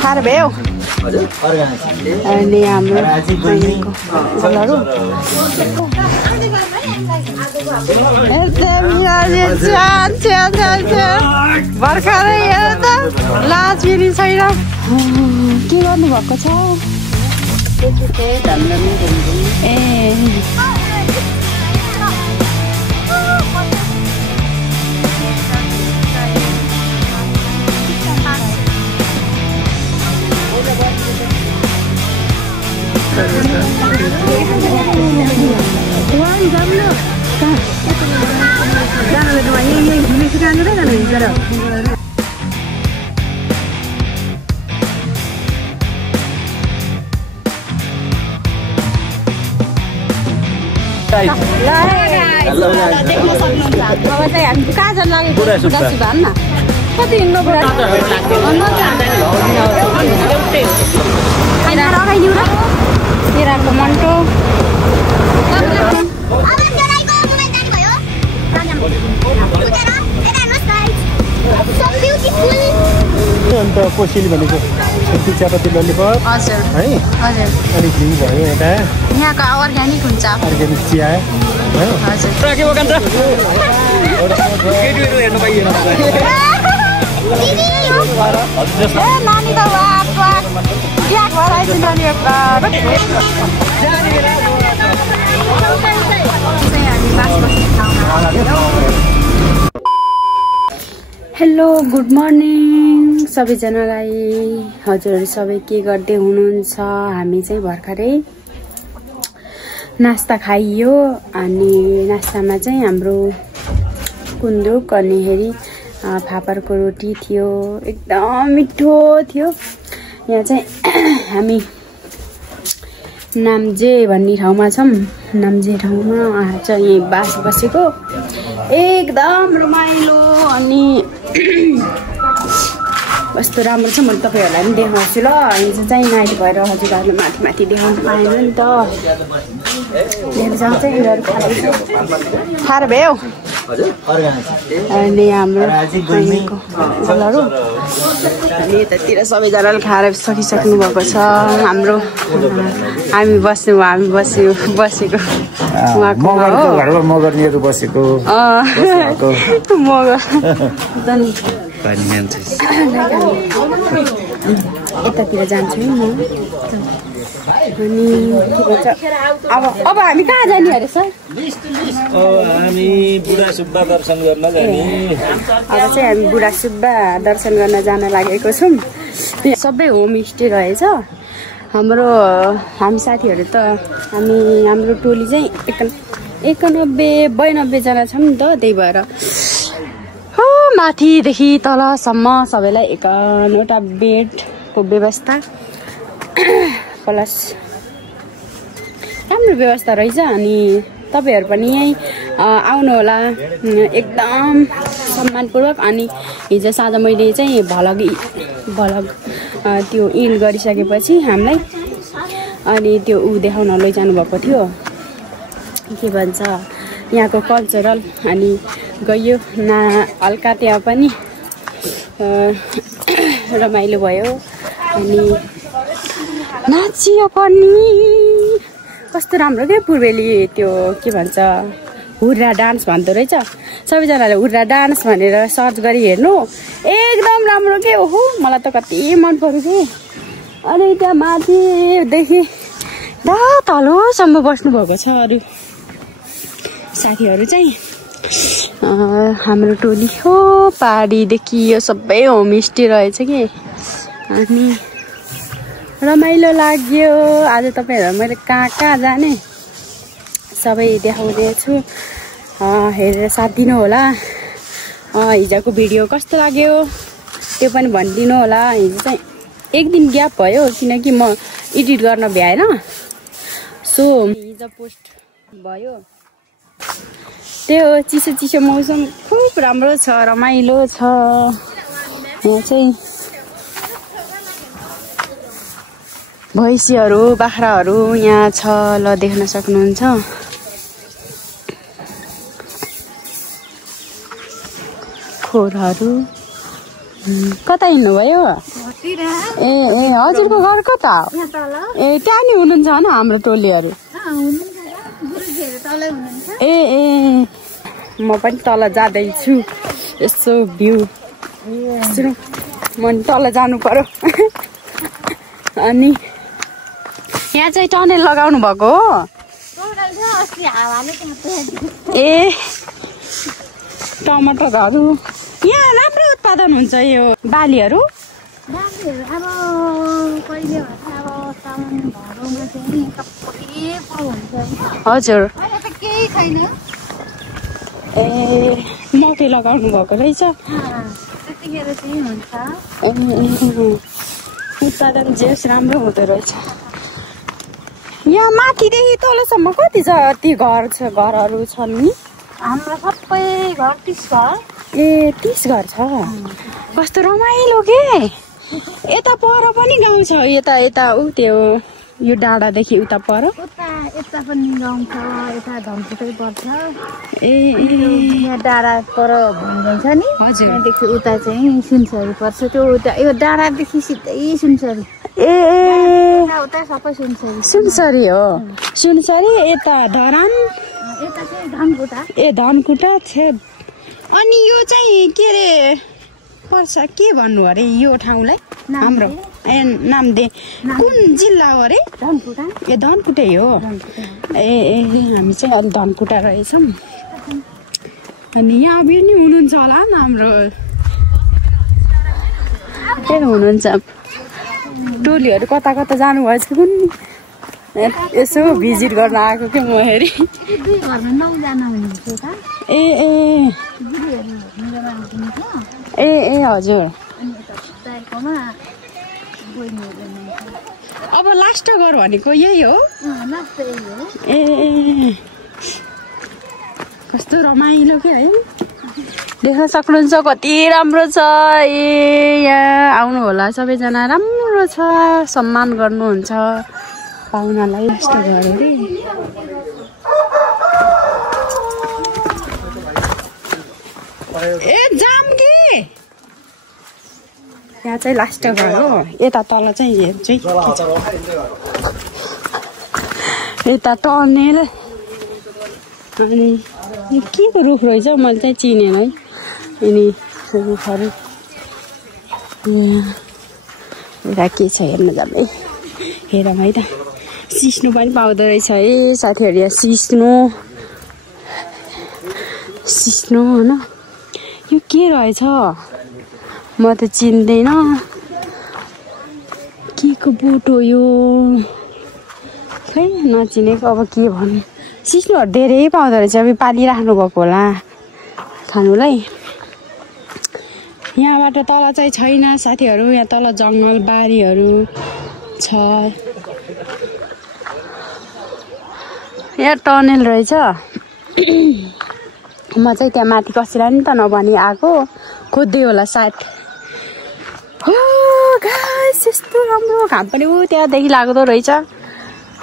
खाएर भयो अनि हाम्रो भर्खरै हेर त लाज फेरि छैन के गर्नु भएको छ ए देख्न सक्नुहुन्छ अब चाहिँ हामी कहाँ जान लागेको दसी भन् न कति हिँड्नु पर्यो लगाइदिउँ र केराको मन्टो अन्त कोसेली भनेको चियापत्ती ललिपप हजुर है हजुर अनि घी भयो यता यहाँको अर्ग्यानिक हुन्छ अर्ग्यानिक चिया हजुर नानी त हेलो गुड मर्निङ सबैजनालाई हजुरहरू सबै के गर्दै हुनुहुन्छ हामी चाहिँ भर्खरै नास्ता खाइयो अनि नास्तामा चाहिँ हाम्रो गुन्द्रुक अनि फापरको रोटी थियो एकदम मिठो थियो यहाँ चाहिँ हामी नाम्जे भन्ने ठाउँमा छौँ नाम्जे ठाउँमा चाहिँ बास बसेको एकदम रमाइलो अनि कस्तो राम्रो छ म तपाईहरुलाई पनि देखाउँछु ल हिजो चाहिँ नाइट भएर हजुरहरुले माथि माथि देखाउनु पाएन नि त मेरो जान्छ यिनीहरु खाएर भयो अनि हाम्रो फलहरु अनि यतातिर सबैजनाले खाएर सकिसक्नु भएको छ हाम्रो हामी बसेको मगरको घरमा मगरनीहरु बसेको मगर यतातिर जान्छु नि म अनि के भन्छ अब हामी कहाँ जाने अरे सर हामी बुढा सुब्बा दर्शन गर्न जाने अब चाहिँ हामी बुढा सुब्बा दर्शन गर्न जान लागेको छौँ सबै होमस्टे रहेछ हामी साथीहरू त हाम्रो टोली चाहिँ 91-92 जना छौँ नि त त्यही भएर माथिदेखि तलसम्म सबैलाई 51वटा बेडको व्यवस्था प्लस राम्रो व्यवस्था रहेछ अनि तपाईहरु पनि यही आउनु होला एकदम सम्मानपूर्वक अनि हिजो साँझ मैले चाहिँ भ्लग त्यो इन गरिसकेपछि हामीलाई अनि त्यो देखाउन लैजानु भएको थियो के भन्छ यहाँको कल्चरल अनि गयो हल्का त्यहाँ पनि रमाइलो भयो अनि नाचियो पनि कस्तो राम्रो के पूर्वेली त्यो के भन्छ हुर्रा डान्स भन्दो रहेछ सबैजनाले हुर्रा डान्स भनेर सर्च गरी हेर्नु एकदम राम्रो के ओहो मलाई त कति मन पर्यो के अनि त्यहाँ माथिदेखि तलसम्म बस्नु भएको छ अरू साथीहरू चाहिँ हाम्रो टोली हो पहाडीदेखि यो सबै होमस्टे रहेछ कि अनि रमाइलो लाग्यो आज तपाईहरु मैले कहाँ जाने सबै देखाउँदैछु हेरेर साथ दिनु होला हिजोको भिडियो कस्तो लाग्यो त्यो पनि भनिदिनु होला हिजो चाहिँ एक दिन ग्याप भयो किनकि म एडिट गर्न भ्याएन सो हिजो पोस्ट भयो त्यो चिसो मौसम खुब राम्रो छ रमाइलो छ यहाँ चाहिँ भैँसीहरू बाख्राहरू यहाँ छ ल देख्न सक्नुहुन्छ खोरहरू कता हिँड्नुभयो? ए ए हजुरको घर कता हो? ए त्यहाँ नि हुनुहुन्छ होइन हाम्रो टोलीहरू? ए ए म पनि तल जाँदैछु। यसो भ्यू म तल जानु पर्यो। अनि यहाँ चाहिँ टनेल लगाउनु भएको हो? ए टमाटरहरू यहाँ राम्रो उत्पादन हुन्छ यो बालीहरू? हजुर। ए मकै लगाउनु भएको रहेछ? उत्पादन जेस राम्रो हुँदो रहेछ। यहाँ माथिदेखि तलसम्म कति घरहरू छन् नि? हाम्रो सबै घर 30 घर। ए 30 घर छ? कस्तो रमाइलो के। यता पर पनि गाउँ छ? यता यता उ त्यो यो डाँडादेखि उता पर? यता पनि गाउँ छ, यता धनकुटै पर्छ। ए यहाँ डाँडा पर भन्छ नि? हजुर। त्यहाँदेखि उता चाहिँ सुनसरी पर्छ। त्यो उता यो डाँडादेखि सिधै सुनसरी। ए उता सबै सुनसरी। सुनसरी हो? सुनसरी यता धरान? यता चाहिँ धनकुटा। ए धनकुटा छ। अनि यो चाहिँ के रे पर्छ? के भन्नु अरे यो ठाउँलाई? हाम्रो ए नामदे। कुन जिल्ला हो अरे? धनकुटा। ए धनकुटै हो? ए ए हामी चाहिँ अलि धनकुटा रहेछौँ। अनि यहाँ पनि हुनुहुन्छ होला नि हाम्रो के हुनुहुन्छ टोलीहरू? कता कता जानुभएछ कि कुन? यसो भिजिट गर्न आएको कि म हेरी। घरमा 9 जना हुनुहुन्छ त? ए ए ए ए हजुर। अब लास्ट घर भनेको यही हो? ए ए कस्तो रमाइलो के है। देख्न सक्नुहुन्छ कति राम्रो छ। ए यहाँ आउनु होला सबैजना। राम्रो छ, सम्मान गर्नुहुन्छ पाहुनालाई। लास्ट घर अरे। ए जाम के यहाँ चाहिँ लास्ट घर हो। यता तल चाहिँ यता टनेल। अनि यो के को रुख रहेछ मैले चाहिँ चिनेन है। अनि रुखहरू यता के छ हेर्न जाँदै हेरौँ है त। सिस्नु पनि पाउँदो रहेछ है साथीहरू। यहाँ सिस्नु होइन। यो के रहेछ म त चिन्दैन। के को बोट हो यो? खै नचिनेको अब के भन्नु। सिस्नुहरू धेरै पाउँदो रहेछ। अब पालिराख्नु भएको होला खानुलाई। यहाँबाट तल चाहिँ छैन साथीहरू। यहाँ तल जङ्गल बारीहरू छ। यहाँ टनेल रहेछ। म चाहिँ त्यहाँ माथि कसैलाई नि त नभनी आएको। खोज्दै होला सायद। हो गाइस यस्तो राम्रो घाम पनि ऊ त्यहाँदेखि लाग्दो रहेछ।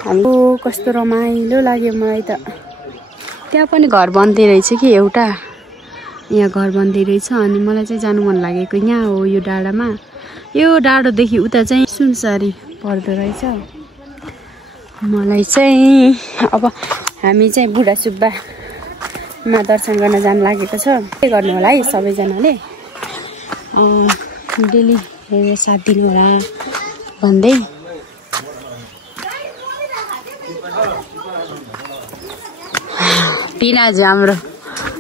हामी कस्तो रमाइलो लाग्यो मलाई त। त्यहाँ पनि घर बन्दै रहेछ कि एउटा। यहाँ घर बन्दै रहेछ। अनि मलाई चाहिँ जानु मन लागेको यहाँ हो यो डाँडामा। यो डाँडोदेखि उता चाहिँ सुनसरी पर्दो रहेछ। मलाई चाहिँ अब हामी चाहिँ बुढा सुब्बामा दर्शन गर्न जानु लागेको छ। के गर्नु होला है सबैजनाले डेली हेरेर साथ दिनु होला भन्दै। पिनाज हाम्रो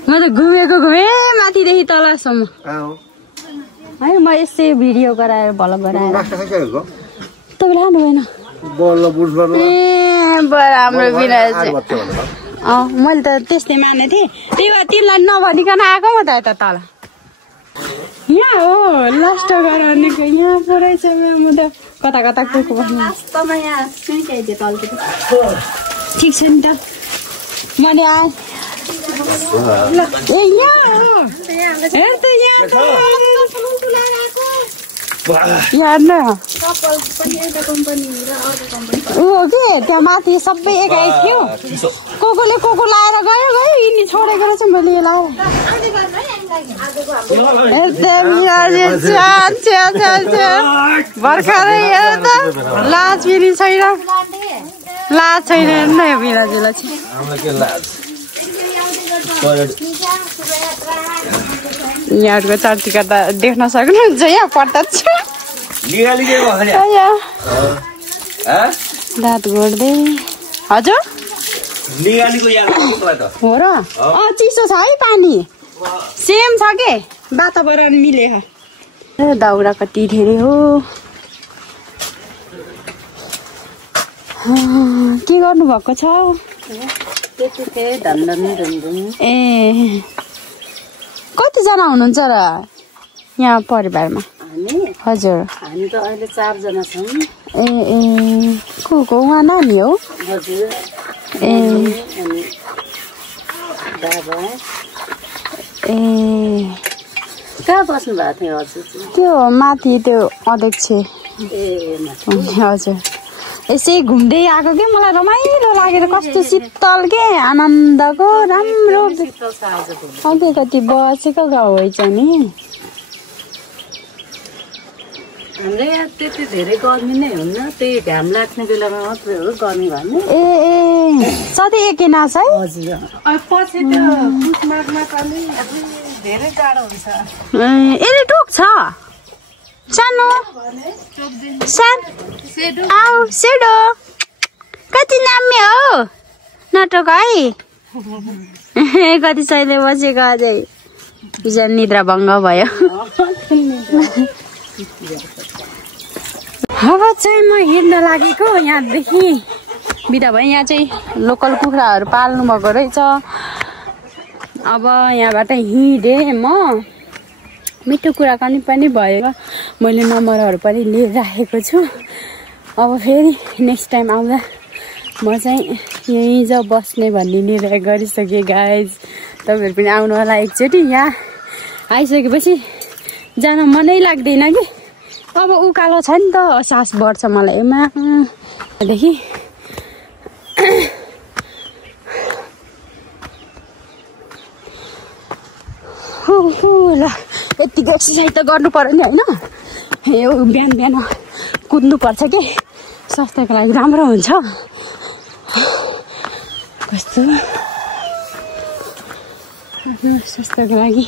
म त घुमे माथिदेखि तलसम्म है। म यसै भिडियो गराएर भ्लग गराएर तपाईँले खानु भएन? ए हाम्रो पिनाज मैले त त्यस्तै मानेको थिएँ। त्यही भएर तिमीलाई नभनिकन आएको म त यता तल। यहाँ हो लास्ट घर भनेको यहाँ पो रहेछ। म त कता कता गएको ठिक छ नि त। मैले आएँ ए यहाँ हो। हेर त यहाँ त हेर्न ऊ हो कि त्यहाँ माथि सबै एकाइ थियो। को लाएर गयो यिनी छोडेको रहेछ। मैले लाएँ भर्खरै हेर त लाज फेरि छैन लाज छैन हेर्नु न यो बिराजुलाई चाहिँ यहाँहरूको चर्चिका त देख्न सक्नुहुन्छ यहाँ प्रत्यक्ष दाँत घोड्दै हजुर हो र चिसो छ है पानी सेम छ के वातावरण मिलेको दाउरा कति धेरै हो के गर्नु भएको छ ए कतिजना हुनुहुन्छ र यहाँ परिवारमा हजुर हामी त अहिले 4 जना छौँ ए को उहाँ नानी हो हजुर ए बाबा ए कहाँ बस्नु भएको थियो हजुर त्यो माथि त्यो अध्यक्ष ए हजुर यसै घुम्दै आएको के मलाई रमाइलो लागेर कस्तो शीतल के आनन्दको राम्रो अलिकति बसेको गाउँ है चाहिँ नि हाम्रो यहाँ त्यति धेरै गर्मी नै हुन्न त्यही घाम लाग्ने बेलामा मात्रै हो गर्मी भन्ने ए सधैँ एकै नाच है हजुर पछि त्यो पुसमाघमा पनि धेरै टाढो हुन्छ यसले टोक्छ सानो आऊ सेडो कति नामी हो नटोक है कति सहिले बसेको अझै बिचरा निद्रा भङ्ग भयो अब चाहिँ म हिँड्न लागेको यहाँदेखि बिदा भयो यहाँ चाहिँ लोकल कुखुराहरू पाल्नु भएको रहेछ अब यहाँबाट हिँडेँ म मिठो कुराकानी पनि भयो मैले नम्बरहरू पनि लिएर राखेको छु अब फेरि नेक्स्ट टाइम आउँदा म चाहिँ यहीँ ज बस्ने भन्ने निर्णय गरिसकेँ गाइज तपाईँहरू पनि आउनु होला एकचोटि यहाँ आइसकेपछि जान मनै लाग्दैन कि अब उकालो छ नि त सास बढ्छ मलाई एमादेखि ल यतिको एक्सर्साइज त गर्नु पर्यो नि होइन यो बिहान बिहान कुद्नुपर्छ कि स्वास्थ्यको लागि राम्रो हुन्छ कस्तो स्वास्थ्यको लागि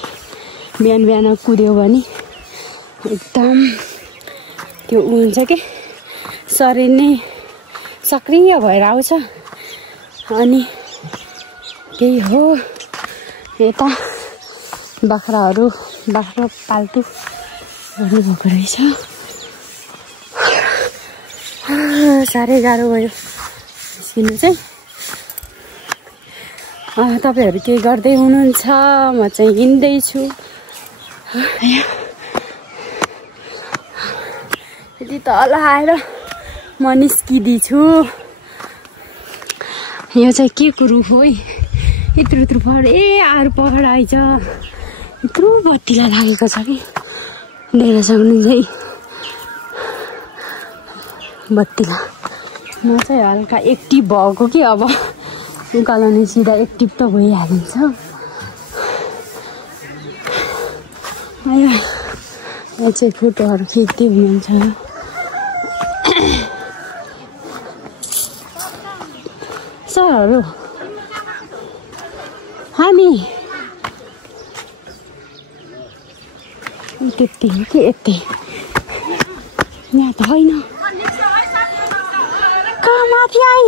बिहान बिहान कुद्यो भने एकदम त्यो हुन्छ कि शरीर नै सक्रिय भएर आउँछ अनि त्यही हो यता बाख्रा पाल्तु गर्नुभएको रहेछ साह्रै गाह्रो भयो निस्किनु चाहिँ तपाईँहरू के गर्दै हुनुहुन्छ म चाहिँ हिँड्दैछु यति तल आएर म निस्किँदैछु यो चाहिँ के को रुख हो यत्रो यत्रो पहाड आएर पहाड आइज यत्रो बत्तीलाई लागेको छ कि देख्न सक्नुहुन्छ है बत्तीलाई म चाहिँ हल्का एक्टिभ भएको कि अब उकालो नै सिधा एक्टिभ त भइहालिन्छ यहाँ चाहिँ फोटोहरू खिच्दै हुनुहुन्छ सरहरू हामी त्यति हो कि यति यहाँ त होइन कहाँ माथि आइ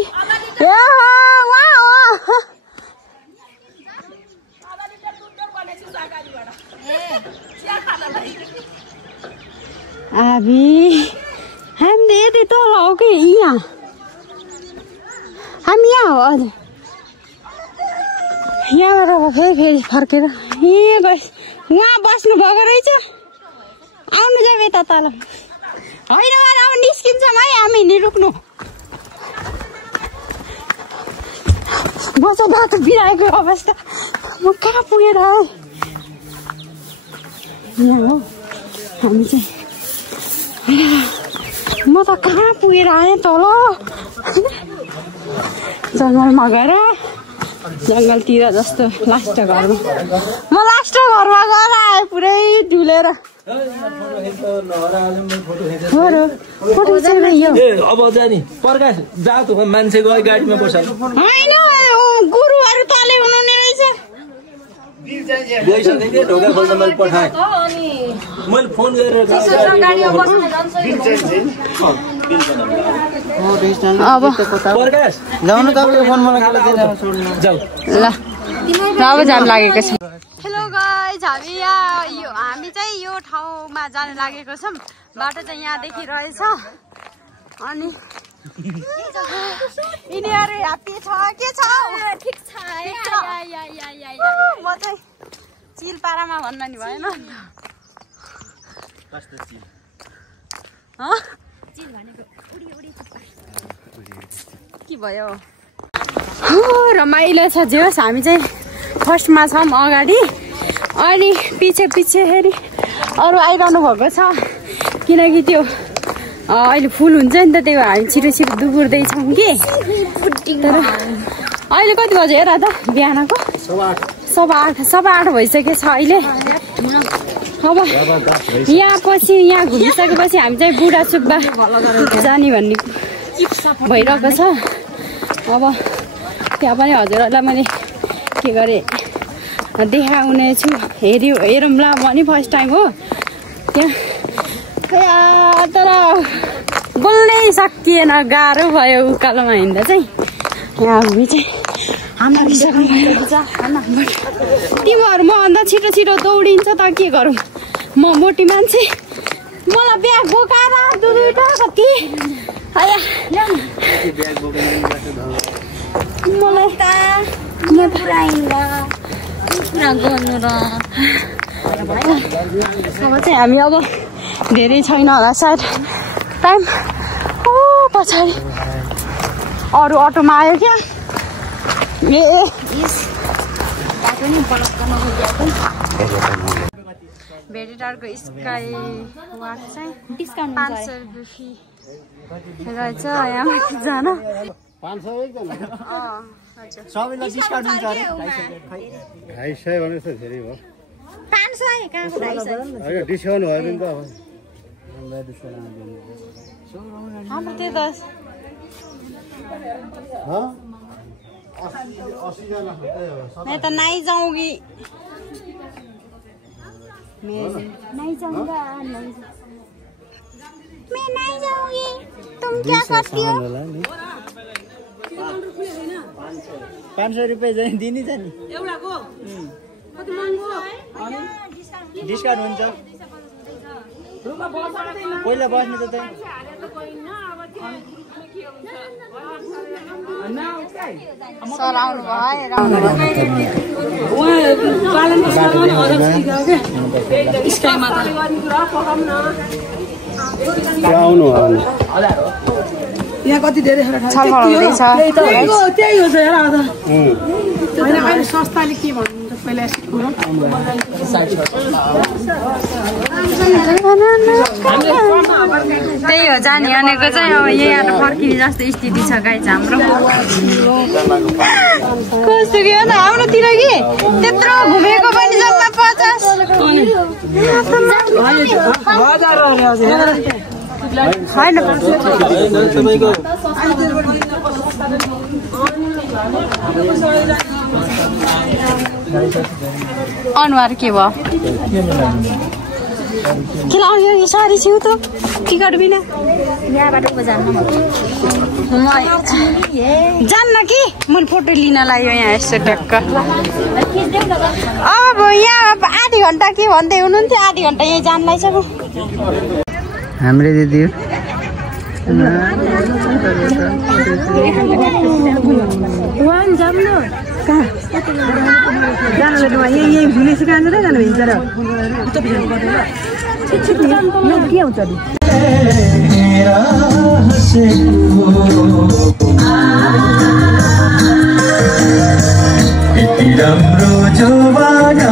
आबी हामी यति तल हो कि यहाँ हामी यहाँ हो हजुर यहाँबाट फेरि फर्केर उहाँ बस्नु भएको रहेछ आउनु जाऊ यता तल होइन अब निस्किन्छौँ है हामी नि रुक्नु म चाहिँ बाटो बिराएको अवस्था म कहाँ पुगेर आएँ यहाँ हो हामी चाहिँ म त कहाँ पुगेर आएँ तल जङ्गलमा गएर जङ्गलतिर जस्तो लास्ट घरमा म लास्ट घरमा गएर आएँ पुरै ढुलेर अब जाने प्रकाश जा त मान्छे गयो गाडीमा बसाल होइन गुरुहरू तले हुनुहुने रहेछ गइसकेँ ढोका खोल्न मैले पठाएँ मैले फोन गरेर अब प्रकाश जाउनु तपाईको फोन मलाई जाऊ ल अब जान लागेको छ हेलो गाइज हामी चाहिँ यो ठाउँमा जान लागेको छौँ बाटो चाहिँ यहाँदेखि रहेछ अनि यिनीहरू ह्याप्पी छ के छ ठिक छ म चाहिँ चिलपारामा भन्न नि भएन के भयो रमाइलो छ जे होस् हामी चाहिँ फर्स्टमा छौँ अगाडि अनि पछि फेरि अरू आइरहनु भएको छ किनकि त्यो अहिले फुल हुन्छ नि त त्यही भएर हामी छिटो दुगुर्दैछौँ कि तर अहिले कति बज्यो हेर त बिहानको 8:15 भइसकेको छ अहिले अब यहाँ घुमिसकेपछि हामी चाहिँ बुढा सुब्बा जाने भन्ने भइरहेको छ अब त्यहाँ पनि हजुरहरूलाई मैले के गरेँ देखाउने छु हेरौँला पनि फर्स्ट टाइम हो त्यहाँ तर बोल्नै सकिएन गाह्रो भयो उकालोमा हिँड्दा चाहिँ यहाँ हामी चाहिँ तिमीहरू म भन्दा छिटो दौडिन्छ त के गरौँ म मोटी मान्छे मलाई ब्याग बोकाएर दुईवटा कति मलाई त अब चाहिँ हामी अब धेरै छैन होला सायद टाइम पछाडि अरू अटोमा आयो क्या भेटेटारको स्काई वाक चाहिँ डिस्काउन्ट 500 रुपियाँ फी रहेछ यहाँ माथि जान 500 एकजना सबैलाई डिस्काउन्ट हुन्छ अरे 250 भने त धेरै भयो 500 कहाँको 250 हैन डिस्काउन्ट भयो नि त हाम्रो त्यही त 80 जना मैं तो नहीं जाऊंगी मैं नहीं जाऊंगा मैं नहीं जाऊंगी तुम क्या करती हो 500 रुपैयाँ चाहिँ दिनी छ नि एउटाको कति महँगो डिस्काउन्ट हुन्छ पहिला बस्नु त सराउनु भयो यहाँ कति धेरै छलफल हुँदैछ त्यही हो हेर अहिले संस्थाले के भन्नुहुन्छ पहिला त्यही हो जाने भनेको चाहिँ अब यहाँ फर्किने जस्तो स्थिति छ गाइस हाम्रो कस्तो के हो त हाम्रोतिर कि त्यत्रो घुमेको पनि जम्मा 50 अनुहार के भयो के लाग्यो सारी छिउ त टिकट बिना यहाँबाट जान्न कि मैले फोटो लिन लाग्यो यहाँ यस्तो ट्याक्क अब यहाँ आधी घन्टा के भन्दै हुनुहुन्थ्यो आधी घन्टा यहीँ जान लागिसक्यो हाम्रो दिदी यही भिलेज कहाँ जानुहुन्छ के हुन्छ राम्रो जवाना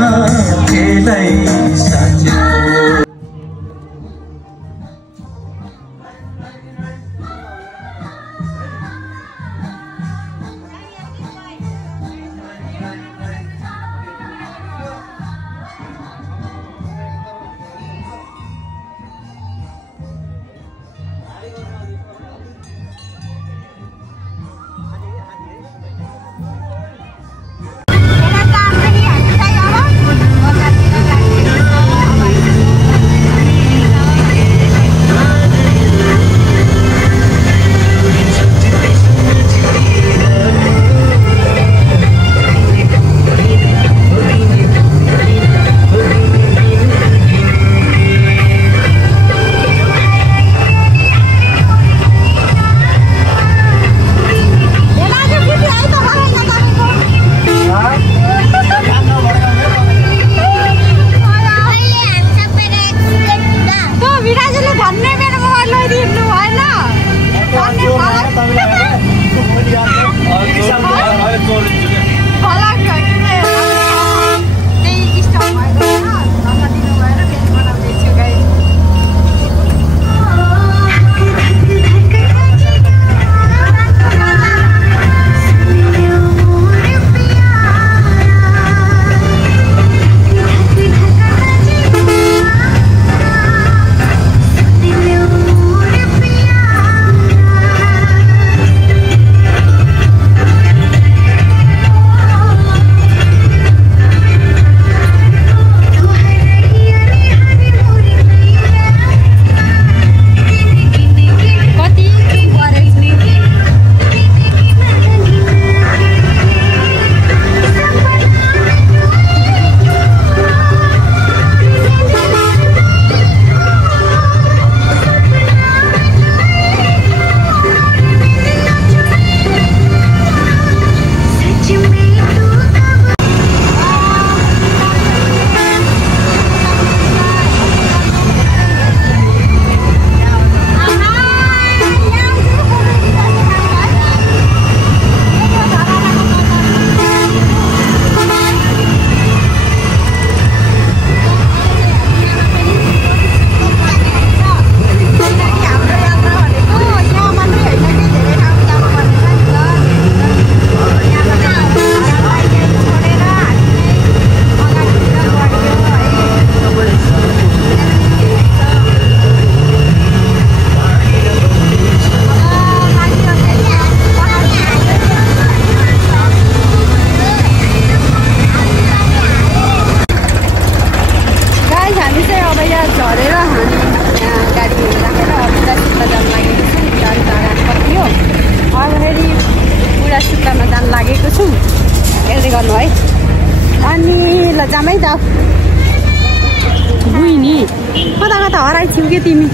कहाँ छौ कि तिमी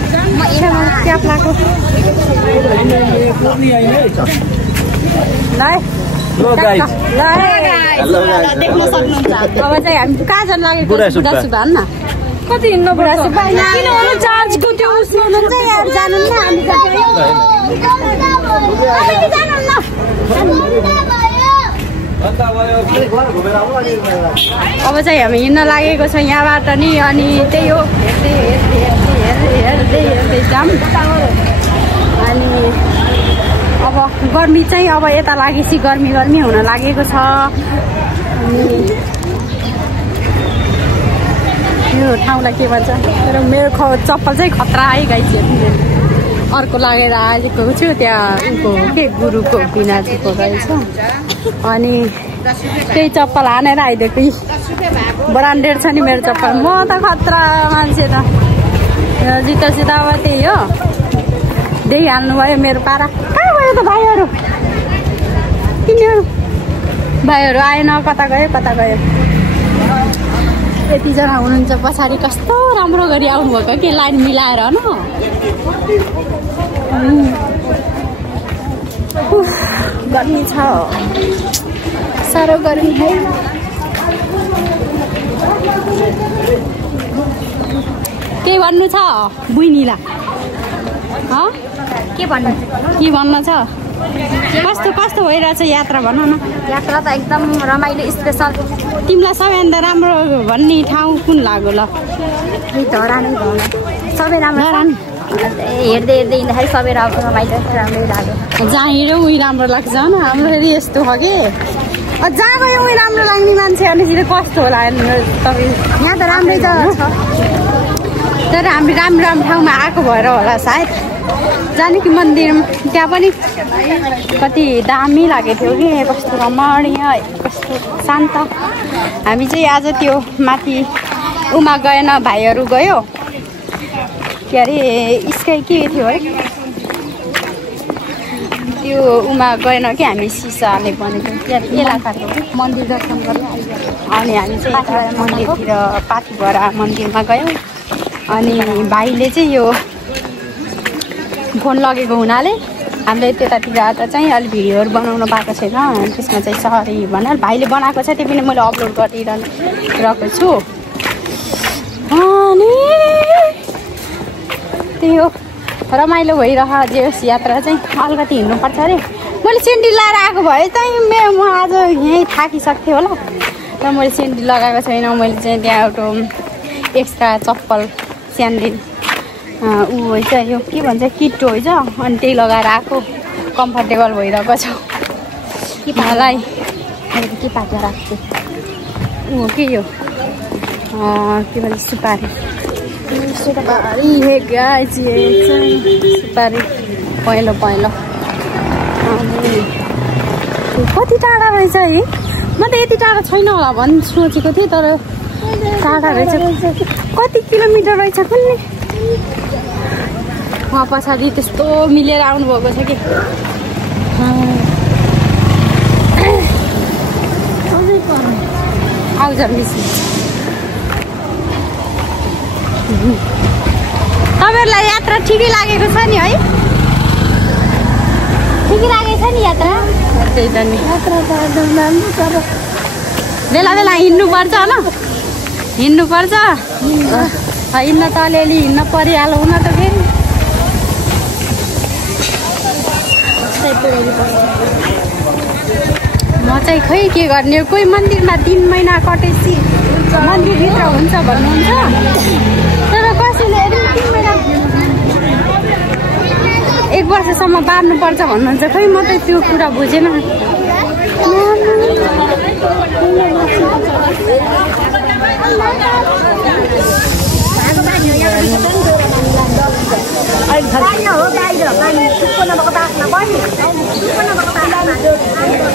क्याप लाएको देख्न सक्नुहुन्छ अब चाहिँ हामी कहाँ जानु लागेको बुढा सुब्बा भन्न कति हिँड्नु बुढा सुब्बा किनभने चार्जको त्यो उस हुनुहुन्छ यहाँ जानु न अब चाहिँ हामी हिँड्न लागेको छ यहाँबाट नि अनि त्यही हो हेर्दै जाम अनि अब गर्मी चाहिँ अब यता लागेपछि गर्मी हुन लागेको छ अनि यो ठाउँलाई के भन्छ तर मेरो चप्पल चाहिँ खतरा है गाइस अर्को लागेर आएको छु त्यहाँ उनको के गुरुको बिनाजीको रहेछ अनि त्यही चप्पल हानेर आइदिएको ब्रान्डेड छ नि मेरो चप्पल म त खतरा मान्छे त जुत्ता सिधा अब त्यही हो त्यही हाल्नु भयो मेरो पारा कहाँ गयो त भाइहरू तिनीहरू भाइहरू आएन कता गयो यतिजना हुनुहुन्छ पछाडि कस्तो राम्रो गरी आउनुभएको कि लाइन मिलाएर न गर्मी छ साह्रो गर्मी है के भन्नु छ बुइनीला के भन्न छ कस्तो भइरहेछ यात्रा भन न यात्रा त एकदम रमाइलो स्पेसल तिमीलाई सबैभन्दा राम्रो भन्ने ठाउँ कुन लाग्यो ल धरा नै सबै राम्रो हेर्दै हिँड्दाखेरि सबै रमाइलो राम्रै लाग्यो जहाँ हिँड्यो उही राम्रो लाग्छ न हाम्रो फेरि यस्तो हो कि जहाँ गयो उही राम्रो लाग्ने मान्छे अनि कस्तो होला तपाईँ यहाँ त राम्रै जग्गा छ तर हामी राम्रो ठाउँमा आएको भएर होला सायद जानकी मन्दिर त्यहाँ पनि कति दामी लागेको थियो कि कस्तो रमणीय कस्तो शान्त हामी चाहिँ आज त्यो माथि उमा गएन भाइहरू गयो के अरे स्काई के थियो है त्यो उमा गएन कि हामी सिसाले बनेको त्यहाँ इलाकाको मन्दिर दर्शन गर्न अनि हामी चाहिँ मन्दिरतिर पाथिभरा मन्दिरमा गयौँ अनि भाइले चाहिँ यो फोन लगेको हुनाले हामीले त्यतातिर त चाहिँ अलिक भिडियोहरू बनाउनु पाएको छैन त्यसमा चाहिँ सरी भनेर भाइले बनाएको छ त्यो पनि मैले अपलोड गरिरहेको छु अनि त्यही हो रमाइलो भइरह जे होस् यात्रा चाहिँ अलिकति हिँड्नुपर्छ अरे मैले सेन्डी लगाएर आएको भए चाहिँ म आज यहीँ थाकिसक्थेँ होला र मैले सेन्डी लगाएको छैन मैले चाहिँ त्यहाँ एउटा एक्स्ट्रा चप्पल स्यान्डल ऊ चाहिँ यो के भन्छ किट होइन अनि त्यही लगाएर आएको कम्फर्टेबल भइरहेको छ मलाई के पाकेर राख्छु ऊ के यो के भन्छ सुपारी हे गाइस सुपारी पहेँलो कति टाढा रहेछ है म त यति टाढा छैन होला भन्ने सोचेको थिएँ तर टाढा रहेछ कति किलोमिटर रहेछ कुन्नी उहाँ पछाडि त्यस्तो मिलेर आउनुभएको छ कि आउँछ मिस तपाईँहरूलाई यात्रा ठिकै लागेको छ नि है ठिकै लागेको छ नि यात्रा त्यही त नि बेला बेला हिँड्नुपर्छ होइन हिँड्नुपर्छ हिँड्न त अलिअलि हिँड्न परिहाल्यो हुन त फेरि म चाहिँ खै के गर्ने कोही मन्दिरमा 3 महिना कटेपछि मन्दिरभित्र हुन्छ भन्नुहुन्छ तर कसैले 3 महिना 1 वर्षसम्म बार्नुपर्छ भन्नुहुन्छ खै म त त्यो कुरा बुझेन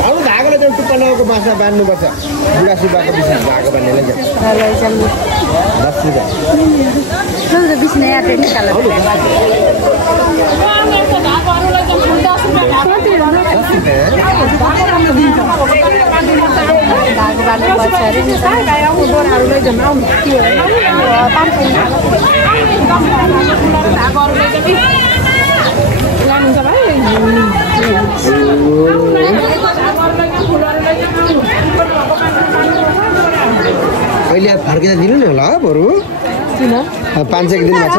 अब धागोले चाहिँ टुप्पाको बाँसमा बाँध्नुपर्छ बुढा सुब्बाको विशेष भएको भन्नेले बिस्ने यात्रा निकाल्नु बाल्नुपर्छ अरे नि अहिले फर्केर दिनु नि होला बरु 500 को दिनमा छ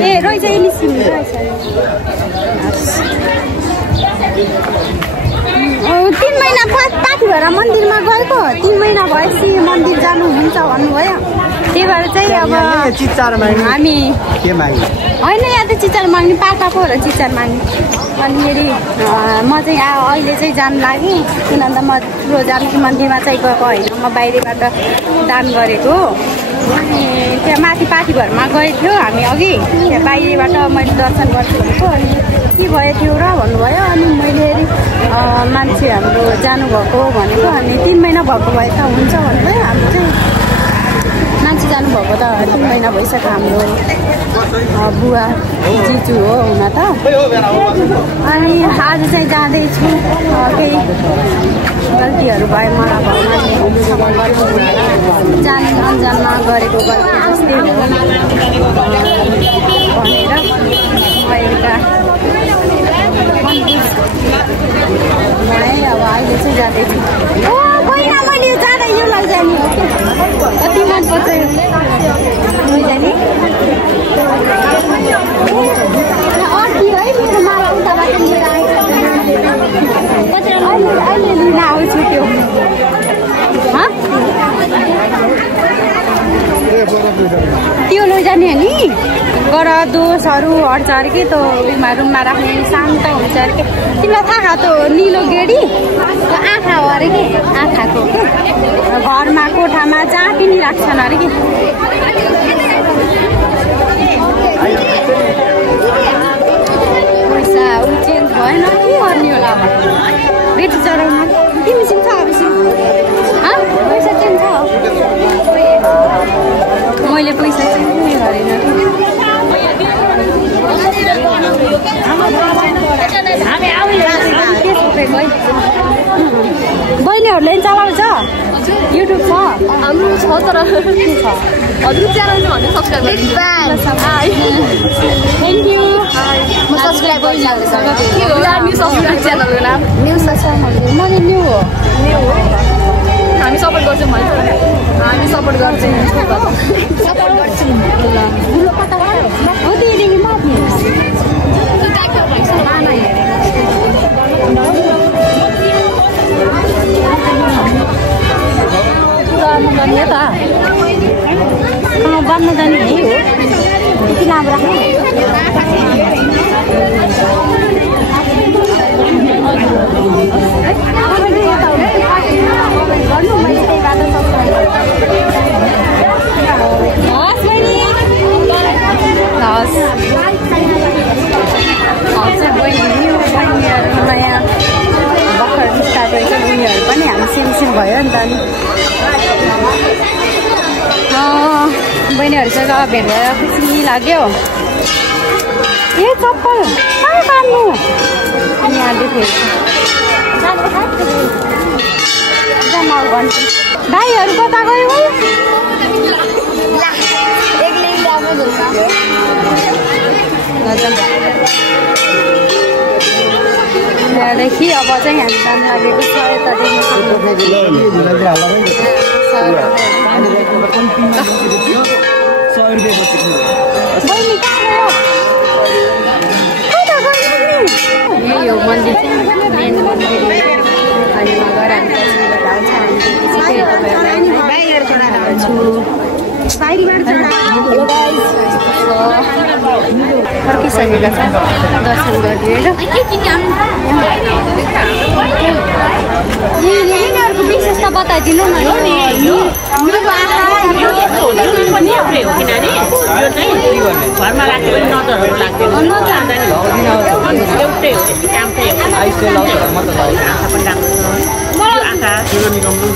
ए रहेछ इलिसिम रहेछ 3 महिना पाथी भएर मन्दिरमा गएको 3 महिना भएपछि मन्दिर जानुहुन्छ भन्नुभयो त्यही भएर चाहिँ अब हामी के माग्ने होइन यहाँ त चिचार माग्ने पाकाको र चिचार माग्ने अनि फेरि म चाहिँ अहिले चाहिँ जानु लागेँ किनभने म ठुलो जानकी मन्दिरमा चाहिँ गएको होइन म बाहिरबाट दान गरेको अनि त्यहाँ माथि पाथीभरमा गएको थियो हामी अघि त्यहाँ बाहिरबाट मैले दर्शन गर्छु भनेको अनि के भयो थियो र भन्नुभयो अनि मैले मान्छे हाम्रो जानुभएको भनेको अनि 3 महिना भएको भए त हुन्छ भन्नुभयो हाम्रो चाहिँ मान्छे जानुभएको त 3 महिना भइसक्यो हाम्रो बुवा जिजु हो हुन त अनि आज चाहिँ जाँदैछु केही गल्तीहरू भए मलाई भगवान्ले जान अनजानमा गरेको गल्ती जस्तै हो भनेर एउटा अब अहिले चाहिँ जाँदैछु मैले जाँदा यो लैजाने हो कति मनपर्छ लैजाने अर्की है मेरो माला उताबाट लिएर अहिले लिन आउँछु त्यो त्यो लैजाने हो नि गर दोषहरू हट्छ अरे कि त्यो रुममा राख्ने शान्त हुन्छ अरे कि तिमीलाई थाहा त्यो निलो गेडी त्यो आँखा हो अरे कि आँखाको के घरमा कोठामा जहाँ पनि राख्छन् अरे कि पैसा ऊ चेन्ज भएन के गर्ने होला अब बेटी चढाउनु तिमीसँग छ अबेसी पैसा चेन्ज छ मैले पैसा चेन्ज नै गरेन बहिनीहरूले पनि चलाउँछ युट्युब छ हाम्रो छ तर हजुर च्यानल भने सब्स्क्राइब गर्नु थ्याङ्क यू म सब्स्क्राइब गरिरहेको छु च्यानलको नाम न्यू सब्स्क्राइब मैले न्यू हो हामी सपोर्ट गर्छौँ भने हामी सपोर्ट गर्छौँ हो त्यहीदेखि म बाँध्न जाने है हो यति लामो राख्नु नयाँ भर्खर स्टार्ट रहेछ उनीहरू पनि हामी सेम भयो नि त अनि बहिनीहरूसँग भेट भएर खुसी लाग्यो ए चप्पल कहाँ पार्नु यहाँ देखेँ भाइहरू कता गयो यहाँदेखि अब चाहिँ हामी जान लागेको छ यतादेखि यही हो मन्दिर चाहिँ मेन मन्दिर अनि नगर हामी फर्किसकेका छ दर्शन गरिदिएर यिनीहरूको विशेषता बताइदिनु न घरमा राख्यो भने नजरहरू लाग्दैन एउटै हो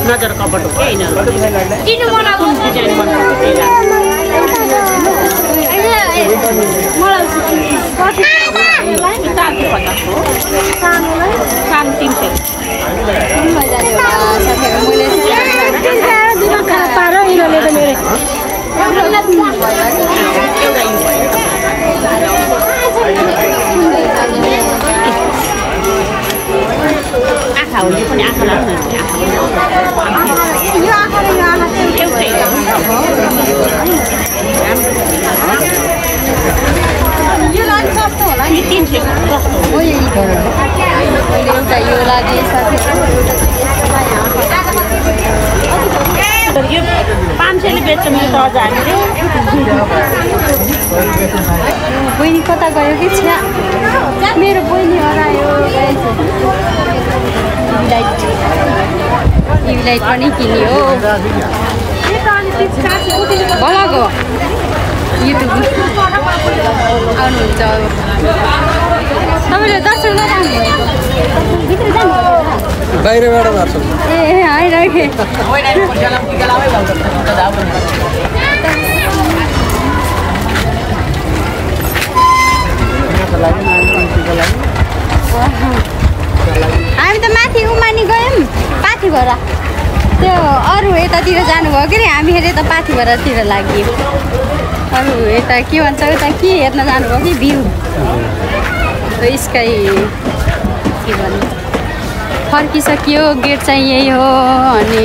नजर कपट हो क्या किन मलाई आँखा हुने पनि आँखा लाग्ने यो आँखा र यो आँखा चाहिँ एउटै यो लाने कस्तो होला नि 300 कस्तो हो एउटा यो लाने यो 500 ले बेच्छ मेरो त अझ हामीले बहिनी कता गयो कि छ्या मेरो बहिनी हरायो लाइट पनि किन्यो भलाको युट्युब आउनुहुन्छ तपाईँले दर्शन बाहिरबाट दर्शन ए होइन हामी त माथि उमानी गयौँ पाथिभरा त्यो अरू यतातिर जानुभयो कि हामी हेरेँ त पाथिभरातिर लाग्यो अरू यता के भन्छ उता के हेर्न जानुभयो कि भ्यू स्काई के भन्नु फर्किसक्यो गेट चाहिँ यही हो अनि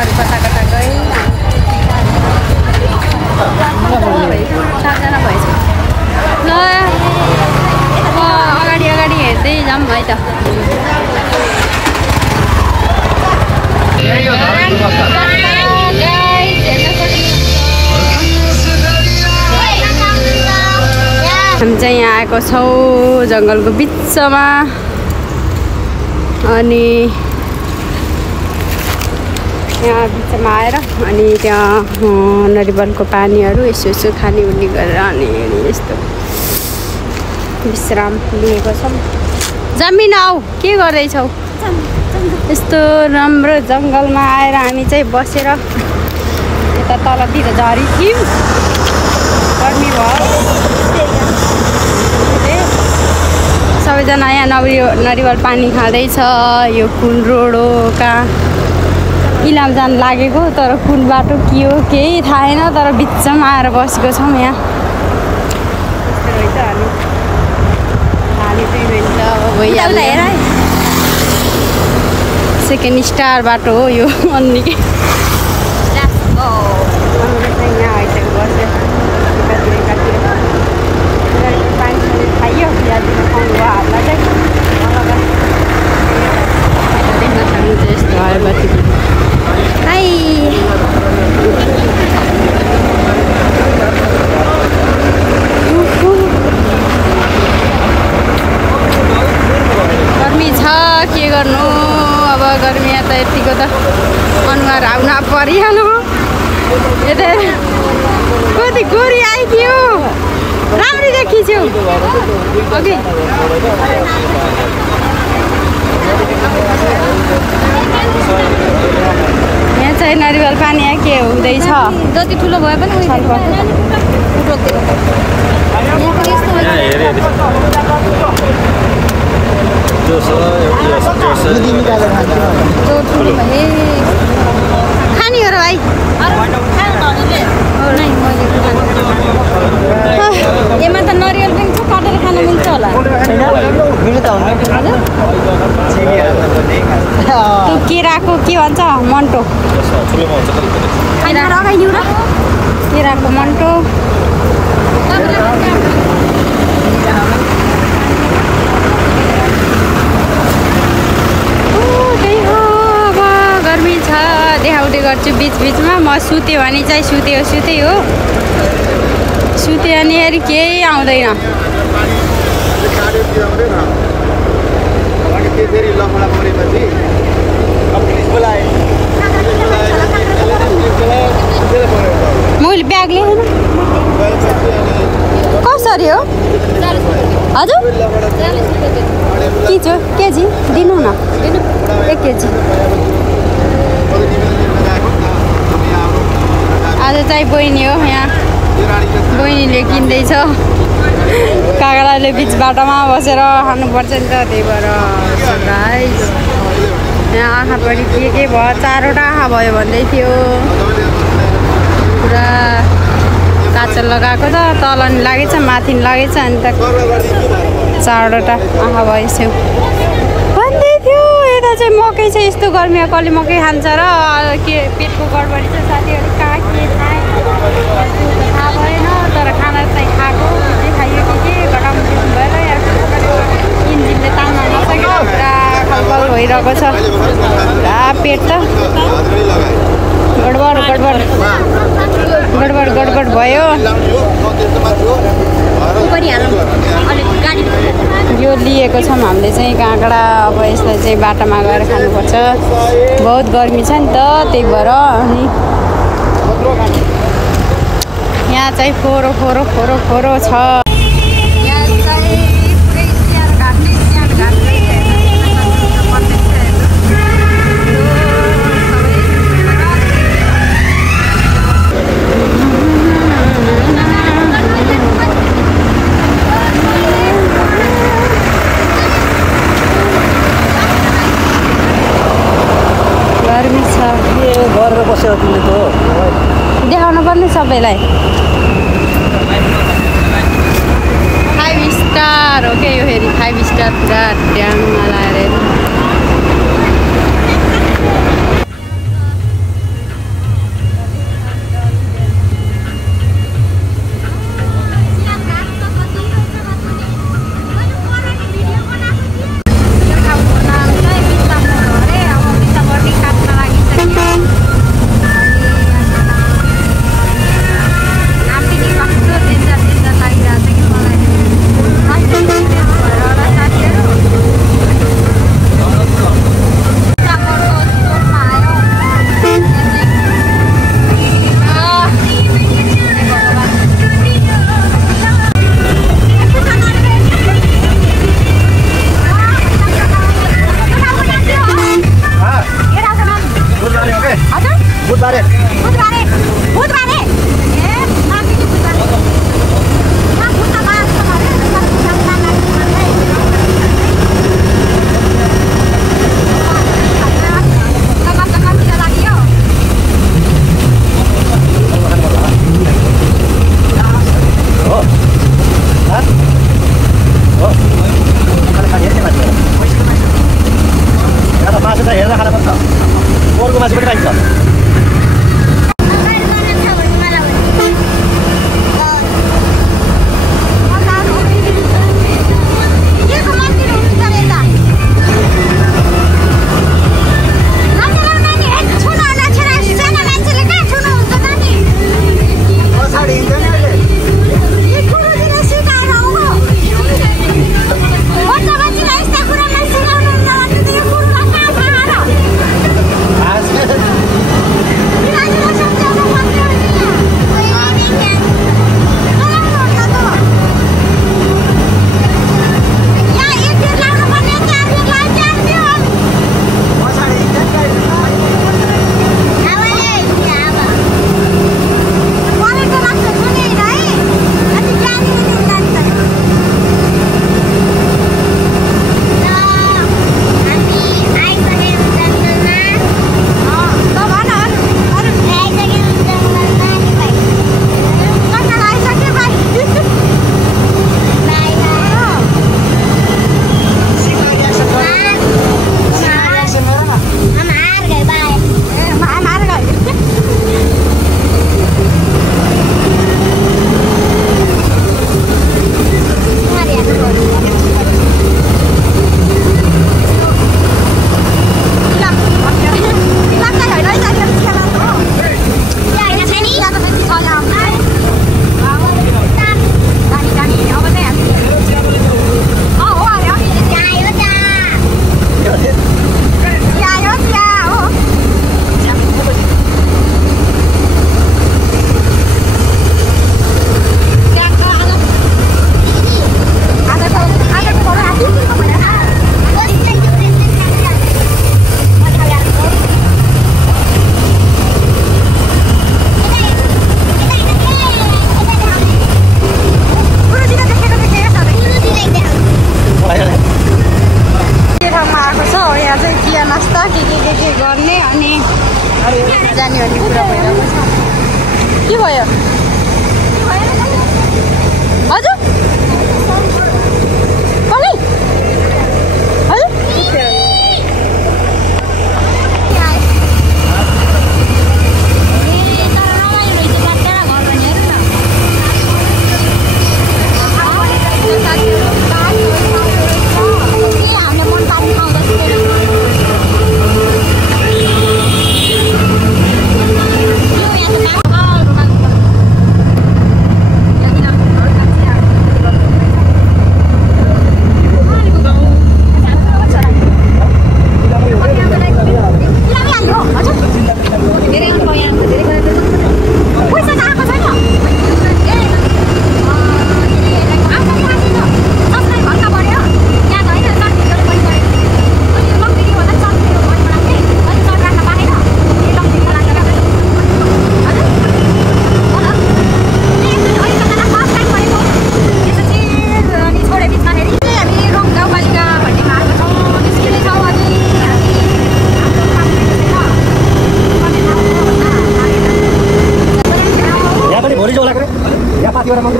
अरू कता कता गयो 7जना भएछ ल अगाडि अगाडि हेर्दै जाऊँ है त हामी चाहिँ यहाँ आएको छौँ जङ्गलको बिचमा अनि यहाँ बिचमा आएर अनि त्यहाँ नरिवलको पानीहरू यसो यसो खाने उनी गरेर अनि यस्तो विश्राम लिएको छौँ जमिन आऊ के गर्दैछौ यस्तो राम्रो जङ्गलमा आएर हामी चाहिँ बसेर यता तलतिर झरी थियौँ गर्मी भयो सबैजना यहाँ नरिवल पानी खाँदैछ यो कुन रोड हो कहाँ इलाम जान लागेको तर कुन बाटो के हो केही थाहा छैन तर बिचमा आएर बसेको छौँ यहाँ यस्तो रहेछ अनि खाने पेमेन्ट भइहाल्यो सेकेन्ड स्टार बाटो हो यो अनि यहाँ आइसकेको बस्यो पानी खाइयो यहाँतिर खुवाउनु भयो हातलाई चाहिँ देख्न सक्नुहुन्छ यस्तो आयो बत्ती गर्मी छ के गर्नु अब गर्मी त यतिको त अनुहार आउन परिहाल्यो यता कति गोरी आइदियो राम्ररी देखिछौ अघि यहाँ चाहिँ नरिवल पानी यहाँ के हुँदैछ जति ठुलो भए पनि खाने हो र भाइ यसमा त नरिवल पनि छ काटेर खान मिल्छ होला त्यो केराको के भन्छ मन्टो केराको मन्टो त्यही हो अब गर्मी छ देखाउँदै गर्छु बिचबिचमा म सुत्यो भने चाहिँ सुत्यो हो सुत्यो भने केही आउँदैन मैले ब्याग ल्याएन कसरी हो हजुर केजी दिनु न 1 केजी आज चाहिँ बहिनी हो यहाँ बहिनीले किन्दैछ कागडाले बिच बाटोमा बसेर खानुपर्छ नि त त्यही भएर गाइस यहाँ आँखापट्टि के भयो 4वटा आँखा भयो भन्दै थियो पुरा लाचल लगाएको छ तल नि लागेछ माथि नि लागेछ अनि त 4वटा आँखा भइसक्यो भन्दै थियो यता चाहिँ मकै चाहिँ यस्तो गर्मीमा कसले मकै खान्छ र के पेटको गडबडी छ साथीहरू कहाँ के खाए थाहा भएन तर खाना चाहिँ खाएको के खाइयो के घटाउनु दिनु भएर इन्जिनले तान्न नसक्यो पुरा खलबल भइरहेको छ पुरा पेट त गडबड भयो यो लिएको छौँ हामीले चाहिँ काँक्रा अब यसलाई चाहिँ बाटामा गएर खानुपर्छ बहुत गर्मी छ नि त त्यही भएर अनि यहाँ चाहिँ फोरो छ गरेर बस्यो तिमीले त देखाउनु पर्ने सबैलाई 5 स्टार हो क्या यो फेरि 5 स्टार पुरा ड्याङमा लाएर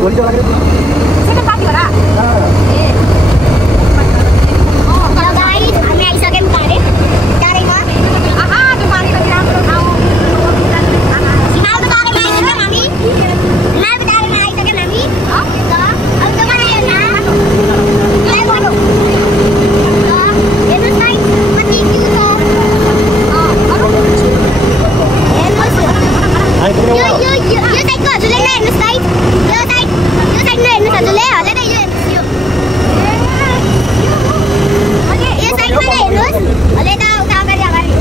भोलि चला सेकेन्ड पार्टी होला हामी आइसक्यौँ टाढैमा आहा त्यो पानीको राम्रो ठाउँ हिमालको टाढैमा आइसक्यौँ हामी हिमालको टाढैमा आइसक्यौँ हामी अब त्यो मलाई हेर्नुहोस् भाइ कति क्यु छ यो साइडको हजुरले नै हेर्नुहोस् भाइ यो साइडमा हेर्नुहोस् हजुरले हजुर यो हेर्नुहोस् यो साइडमा नै हेर्नुहोस् अहिले त उता अगाडि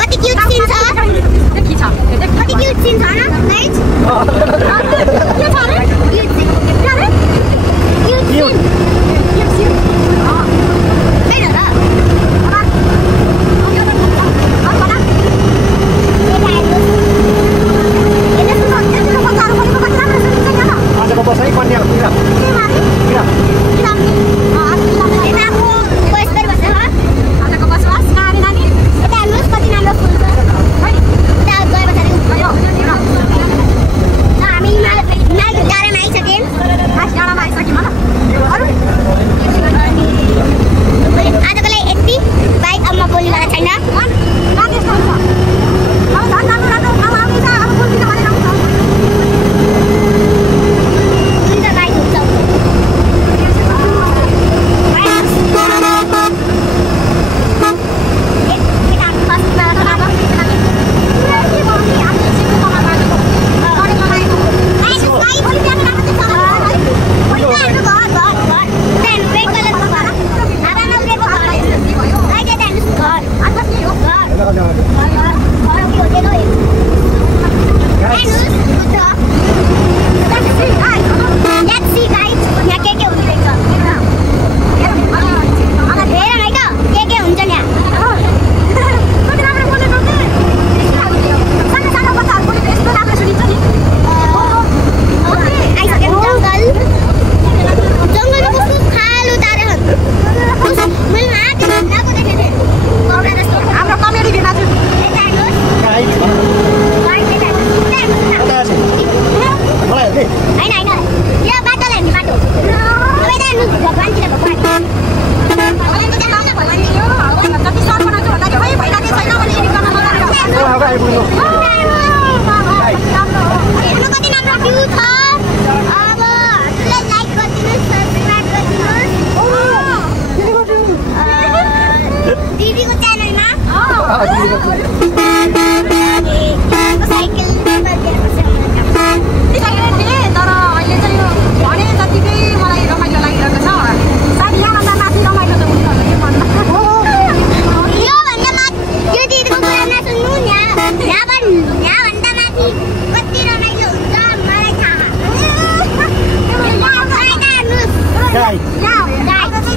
कति क्युट सिन छ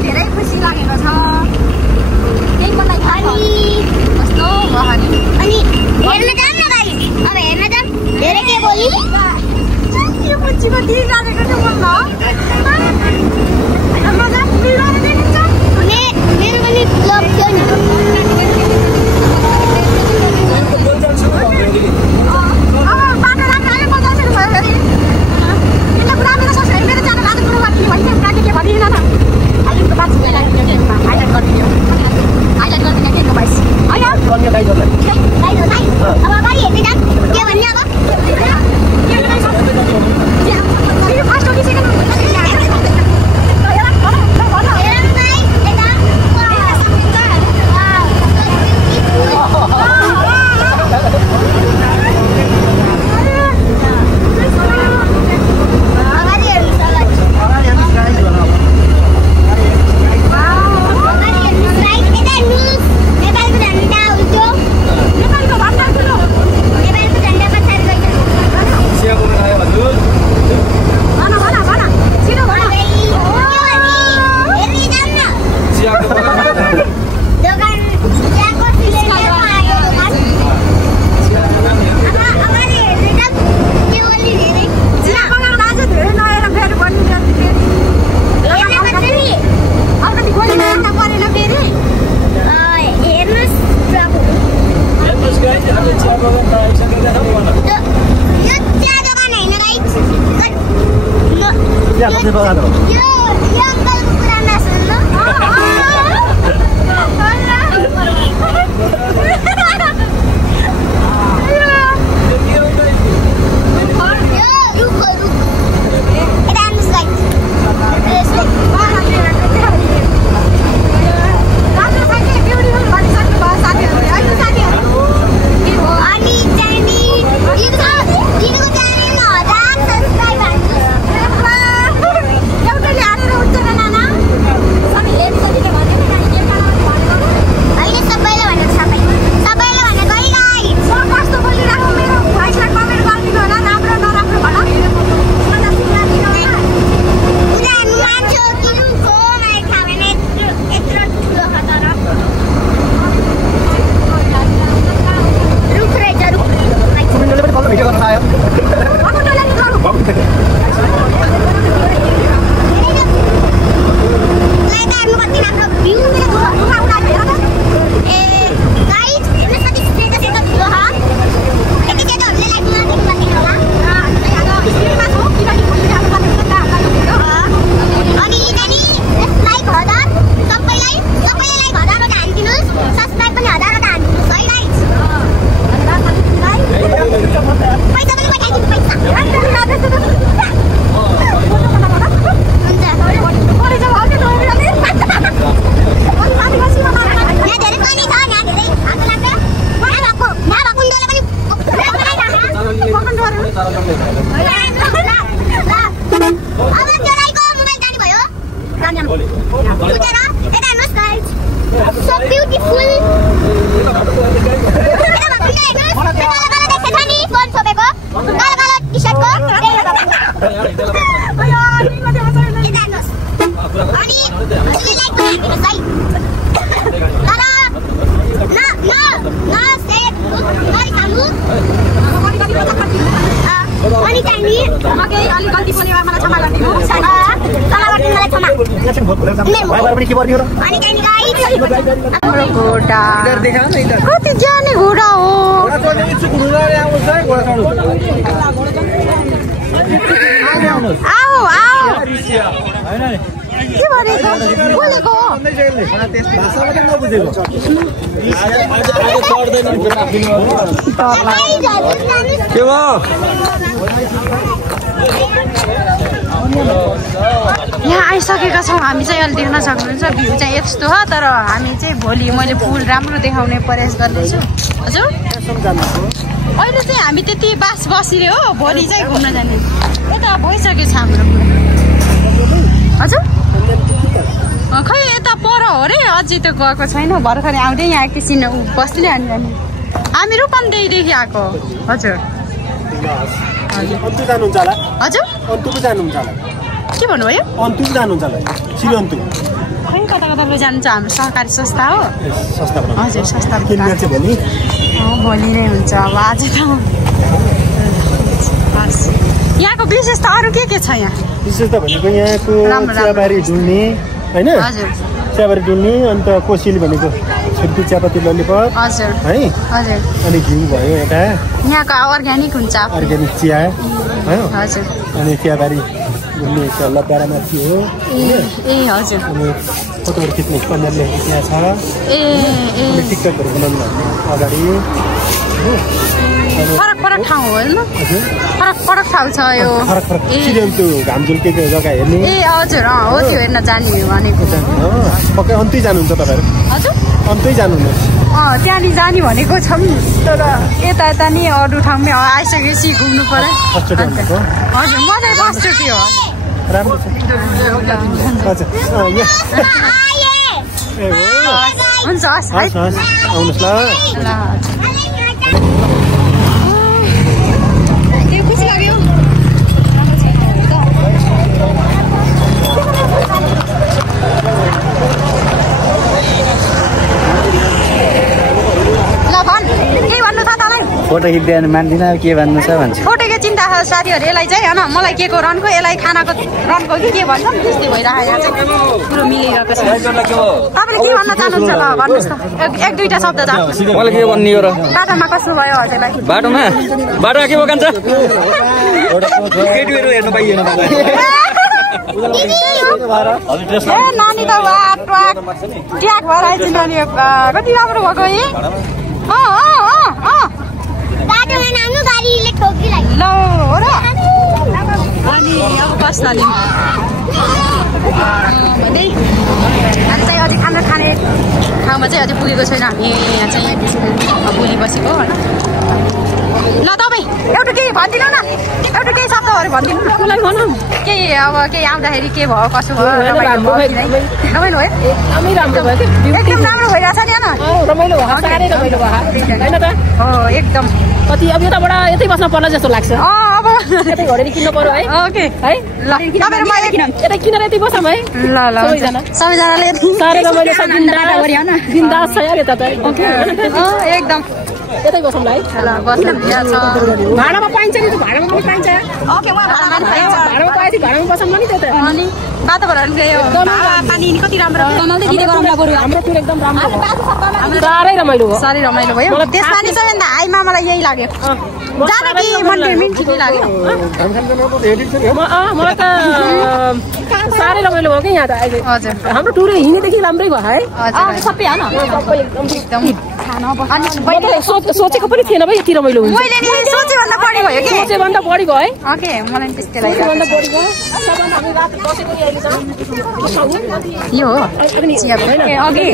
धेरै खुसी लागेको छ त्यही मलाई थाहा छ कस्तो बगान हो कति जाने घोडा हो आओ आओ के भनेको बोलेको के भयो यहाँ आइसकेका छौँ हामी चाहिँ अहिले देख्न सक्नुहुन्छ भ्यू चाहिँ यस्तो हो तर हामी चाहिँ भोलि मैले पुल राम्रो देखाउने प्रयास गर्दैछु हजुर अहिले चाहिँ हामी त्यति बास बसिरह्यो हो भोलि चाहिँ घुम्न जाने यता भइसकेको छ हाम्रो हजुर खै यता पर हो रे अझै त गएको छैन भर्खरै आउँदै यहाँ एकैछिन बस्ने अनि हामी रूपन्देहीदेखि आएको हजुर हजुर के भन्नुभयो खै कता कता लैजानु छ हाम्रो सहकारी संस्था हो हजुर संस्था भोलि नै हुन्छ अब आज त यहाँको विशेष त अरू के छ यहाँ विशेष त भनेको यहाँको चियाबारी डुल्ने होइन चियाबारी डुल्ने अन्त कोसिली भनेको छुर्पी चियापत्ती ललिपप हजुर है हजुर अनि घिउ भयो यता यहाँको अर्ग्यानिक हुन्छ अर्ग्यानिक चिया हजुर अनि चियाबारी घुम्ने लब्बारामाथि हो ए हजुर अनि फोटोहरू खिच्ने कन्याले त्यहाँ छ अनि टिकटकहरू बनाउनु अगाडि फरक फरक ठाउँ हो होइन फरक फरक ठाउँ छ यो घामझुल के जग्गा हेर्ने ए हजुर हो त्यो हेर्न जाने भनेको पक्कै अन्तै जानुहुन्छ तपाईँहरू हजुर अन्तै जानुहुन्न त्यहाँनिर जाने भनेको छौँ तर यता यता नि अरू ठाउँमै आइसकेपछि घुम्नु पर्यो हजुर म चाहिँ फर्स्टचोटि हो राम्रो छ हुन्छ हस् आउनुहोस् ल खुसी लाग्यो ल भन् के भन्नु छ तँलाई फोटो खिच्दैन मान्दिनँ के भन्नु छ भन्छ फोटोको चिन्ता छ साथीहरू यसलाई चाहिँ होइन मलाई के को रनको यसलाई खानाको रनको कि के भन्छ त्यस्तै भइरहेको यहाँ चाहिँ पुरो मिलिरहेको छ तपाईँले के भन्न चाहनुहुन्छ ल भन्नुहोस् त एक दुईवटा शब्द छ मलाई के भन्ने हो र बाटोमा कस्तो भयो हजुरलाई बाटोमा के बोकान्छ केटीहरू हेर्नु पाइएन नानी त ट्याक भएर आएछ नानी कति राम्रो भएको है ल हो र अनि अब बस नानी भन्दै हामी चाहिँ अझै खाना खाने ठाउँमा चाहिँ अझै पुगेको छैन हामी यहाँ चाहिँ भोलि बसेको ल तपाईँ एउटा केही भनिदिनु न एउटा केही शब्दहरू भनिदिनु कसलाई भनौँ केही अब केही आउँदाखेरि के भयो कसो भयो रमाइलो भयो रमाइलो भयो एकदमै राम्रो भयो एकदम राम्रो भइरहेछ नि होइन रमाइलो भयो साह्रै रमाइलो भयो होइन त हो एकदम कति अब यताबाट यतै बस्न पर्ला जस्तो लाग्छ अब यतै घरेर किन्नु पर्यो है ओके है ल तपाईहरु मैले यतै किनेर यतै बसौँ है ल ल सबैजनाले साह्रै रमाइलो छ बिन्दास छ यार यता त एकदम यतै बसौँ है ल बस्न भ्या छ भाडामा पाइन्छ नि भाडामा पनि पाइन्छ ओके वहाँ भाडामा पाएपछि भाडामा बसौँ नि त्यता अनि वातावरण गयो पानी कति राम्रो कमाल्दै दिँदै गरौँला बरु हाम्रो टुर एकदम राम्रो साह्रै रमाइलो भयो साह्रै रमाइलो भयो त्यसमा नि चाहिँ हाई मामालाई यही लाग्यो जानकी मन्दिर ठिकै लाग्यो मलाई त साह्रै रमाइलो भयो कि यहाँ त अहिले हजुर हाम्रो टुर हिँडेदेखि राम्रै भयो है सबै होइन सबै एकदम अनि सोचेको पनि थिएन भाइ यति रमाइलो हुन्छ मैले नि सोचेभन्दा बढी भयो कि सोचेभन्दा बढी भयो है ओके मलाई त्यस्तै लाग्यो सोचेभन्दा बढी भयो यो हो अघि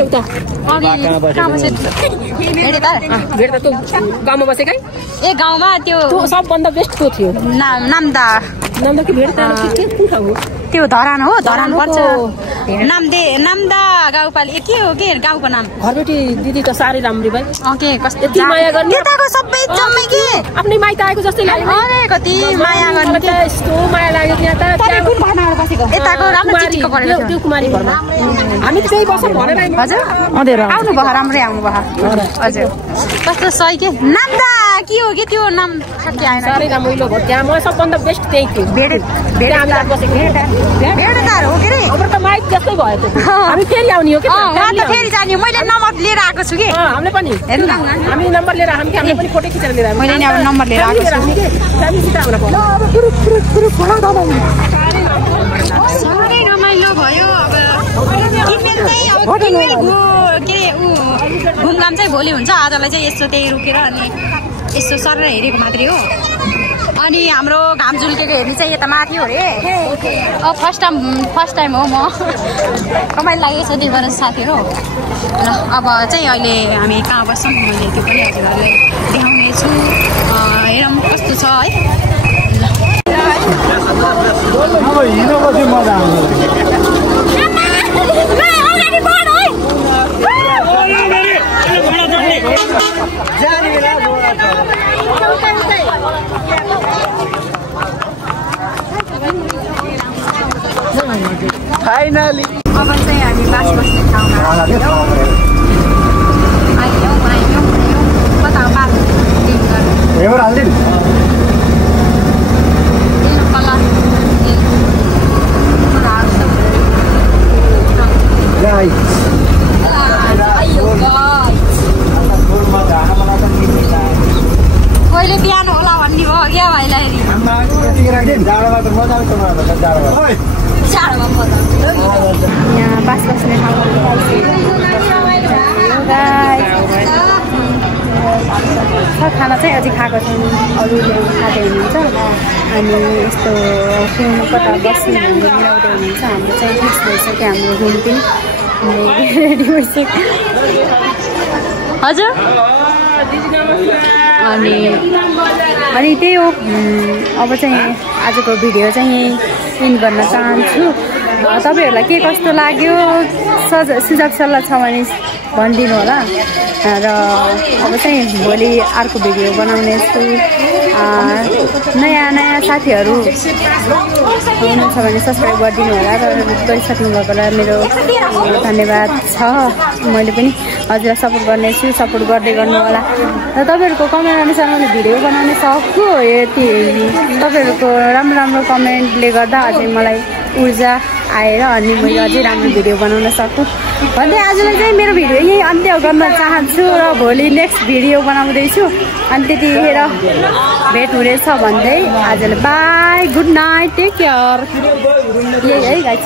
भेट त गाउँमा बसेकै ए गाउँमा त्यो सबभन्दा बेस्ट त्यो थियो नाम्दा कि भेट कुन ठाउँ हो त्यो धरान हो धरान पर्छ नाम्दा गाउँपालिका के हो के गाउँको नाम घरबेटी दिदी त साह्रै राम्रो भाइ ओके कति माया गर्ने यताको सबै जम्मै के आफ्नै माइत आएको जस्तै लाग्यो अरे कति माया गर्ने के यस्तो माया लाग्यो त्यहाँ त कुन घरबाट बसेको यताको राम्रो चिटिको परेछ त्यो कुमारी घरमा हामी त्यही बसौँ भनेर हजुर आउनु भयो राम्रै आउनु भयो हजुर कस्तो सही के नाम्दा के हो के त्यो नाम ठ्याक्कै आएन साह्रै रमाइलो भयो त्यहाँ म सबभन्दा बेस्ट त्यही थियो भेट हामी बसेको भेटदार हो के रे हाम्रो त माइक जस्तै भयो त हामी फेरि आउने हो के वहाँ त फेरि जाने मैले नम्बर लिएर आएको छु कि हामीले पनि हेर्नु हामी नम्बर लिएर हामी हामीले पनि फोटो खिचेर लिएर मैले नि अब नम्बर लिएर आएको छु हामी सिधा हुन पर्यो साह्रै रमाइलो भयो अब किनमेल चाहिँ अब किनमेल के घुमघाम चाहिँ भोलि हुन्छ आजलाई चाहिँ यस्तो त्यही रोकेर अनि यस्तो सर हेरेको मात्रै हो अनि हाम्रो घाम झुल्केको हेर्ने चाहिँ यता माथि हो अरे अब फर्स्ट टाइम हो म रमाइलो लागेको छ त्यही भएर साथीहरू ल अब चाहिँ अहिले हामी कहाँ बस्छौँ मैले त्यो पनि हजुरहरूलाई देखाउने छु हेरौँ कस्तो छ है फाइनली अब चाहिँ हामी बास बस्ने ठाउँमा आयौँ कता बास कहिले बिहान होला भन्ने भयो क्या भाइलाई यहाँ बास बस्ने ठाउँमा खाना चाहिँ अझै खाएको छैन अरूले खाँदै हुनुहुन्छ अनि यस्तो कता बस्ने हामीले मिलाउँदै हुनुहुन्छ हाम्रो चाहिँ फिक्स भइसक्यो हाम्रो रुम पनि रेडी भइसक्यो हजुर अनि त्यही हो अब चाहिँ आजको भिडियो चाहिँ इन गर्न चाहन्छु तपाईँहरूलाई के कस्तो लाग्यो सुझाव सल्लाह छ भने भनिदिनु होला र अब चाहिँ भोलि अर्को भिडियो बनाउने छु नयाँ साथीहरू हुनुहुन्छ भने सब्सक्राइब गरिदिनु होला र गरिसक्नु भएकोलाई मेरो धन्यवाद छ मैले पनि हजुरलाई सपोर्ट गर्नेछु सपोर्ट गर्दै गर्नु होला र तपाईँहरूको कमेन्ट अनुसार मैले भिडियो बनाउन सक्छु यति तपाईँहरूको राम्रो कमेन्टले गर्दा अझै मलाई ऊर्जा आएर अनि मैले अझै राम्रो भिडियो बनाउन सकौँ भन्दै आजलाई चाहिँ मेरो भिडियो यही अन्त्य गर्न चाहन्छु र भोलि नेक्स्ट भिडियो बनाउँदैछु अनि त्यतिखेर भेट हुनेछ भन्दै आजलाई bye good night take care यही है गाइस।